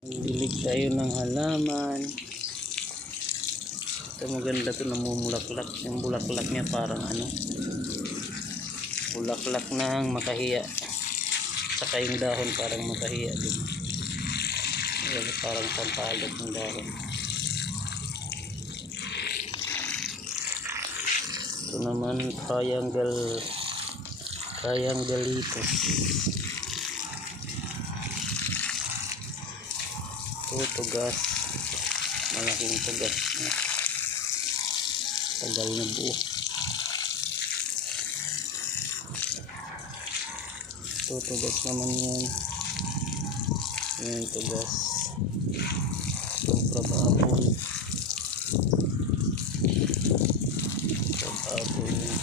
Dilig tayo ng halaman. Ito maganda to, namumulaklak. Yung bulaklak niya parang ano, bulaklak ng makahiya. Saka yung dahon parang makahiya din. Parang sampalok ng dahon. Ito naman triangleitos. Ito tugas, malaking tugas, tagal na buo. Ito tugas naman yan. Yan tugas. Itong crabapple. Crabapple yan.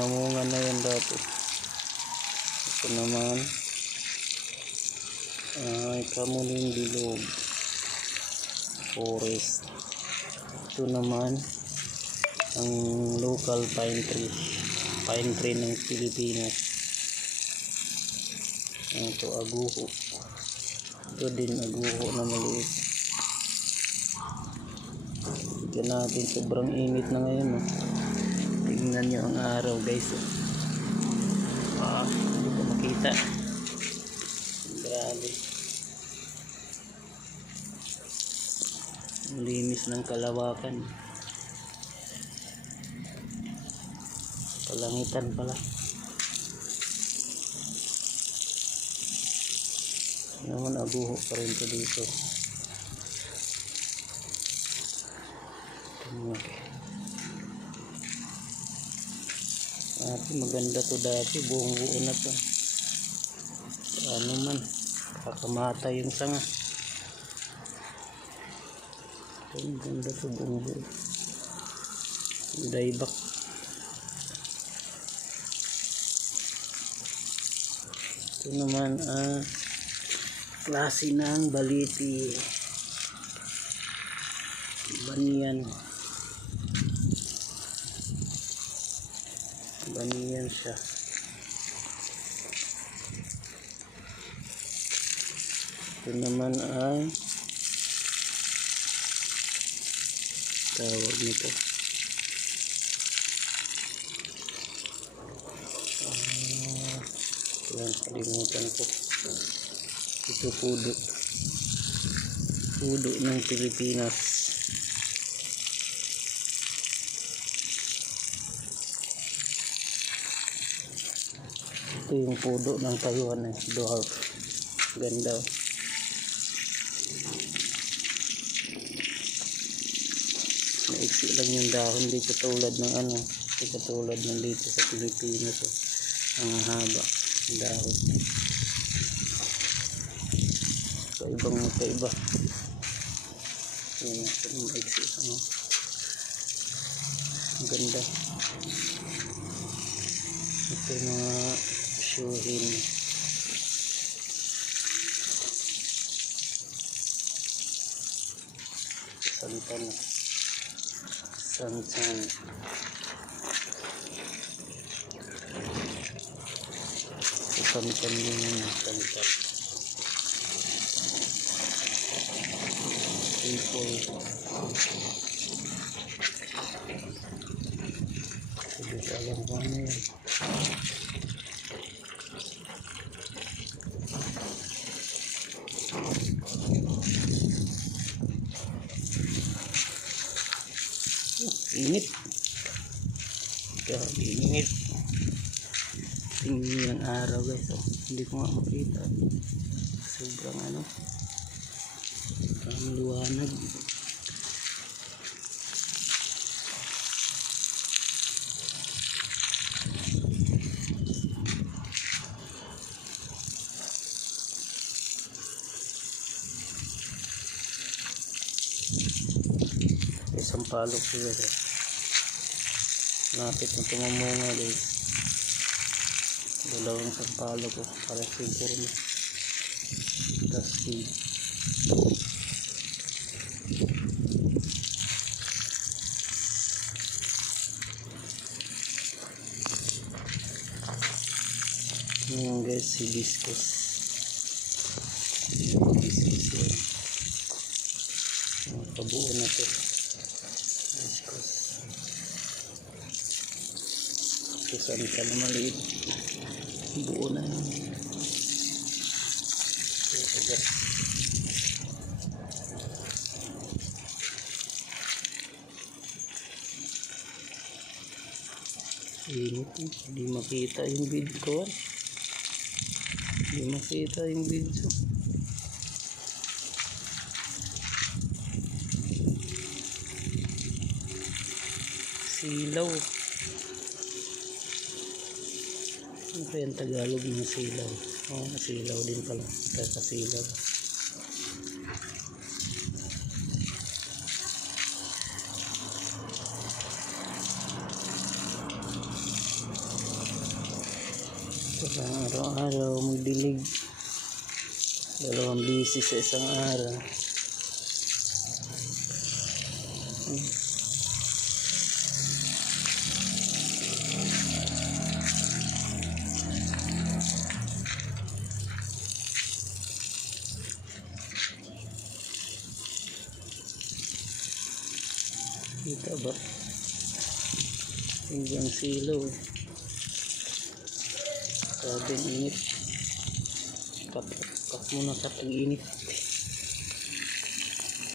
Namunga na yan dati. Ito naman ay kamuning bilog, forest. Ito naman ang local pine tree ng Pilipinas. Ito aguho. Ito din aguho na maliit. Tignan natin, sobrang init na ngayon. Tingnan nyo ang araw guys. Hindi ko makita. Grabe. Ang linis ng Kalawakan. Kalangitan pala. Naman aguho pa rin ito dito. Maganda to dati, buong buo na to. Ano man, kakamata yung sanga. Ang ganda to, buong buo. Daybak. Ito naman klase ng baliti. Baniyan siya. Ito naman ay tawag nito. Yan, kalimutan ko. Ito pudo ng Pilipinas. Ito yung pudo ng Taiwan, dwarf. Ganda. Maiksi lang yung dahon, hindi katulad ng hindi katulad ng dito sa Pilipinas. Ang haba ng dahon. Kaibang magkaiba. Yan, maiksi. Ang ganda. Ito yung mga shuhin. Santan. Santan yung santan. People. Hindi ko alam kung ano yan. Init. Init. Tingnan yung araw guys. Hindi ko nga makita. Sobrang ang liwanag. Isang palok siya guys. Napit na tumamunga guys. Dalawang sampalok ko para siguro na. Dusty. Guys, hibiscus. nakabuo na to. Susan ka na maliit, buo na yun. Init, hindi makita yung video ko. Hindi makita yung video. Silaw. Ano pa yung Tagalog ng silaw? Oo, silaw din pala. Kakasilaw. Parang araw-araw magdilig. 2 bisis sa isang araw. Kita ba? Hanggang silaw. Sabi init. Cut muna sa pag-init.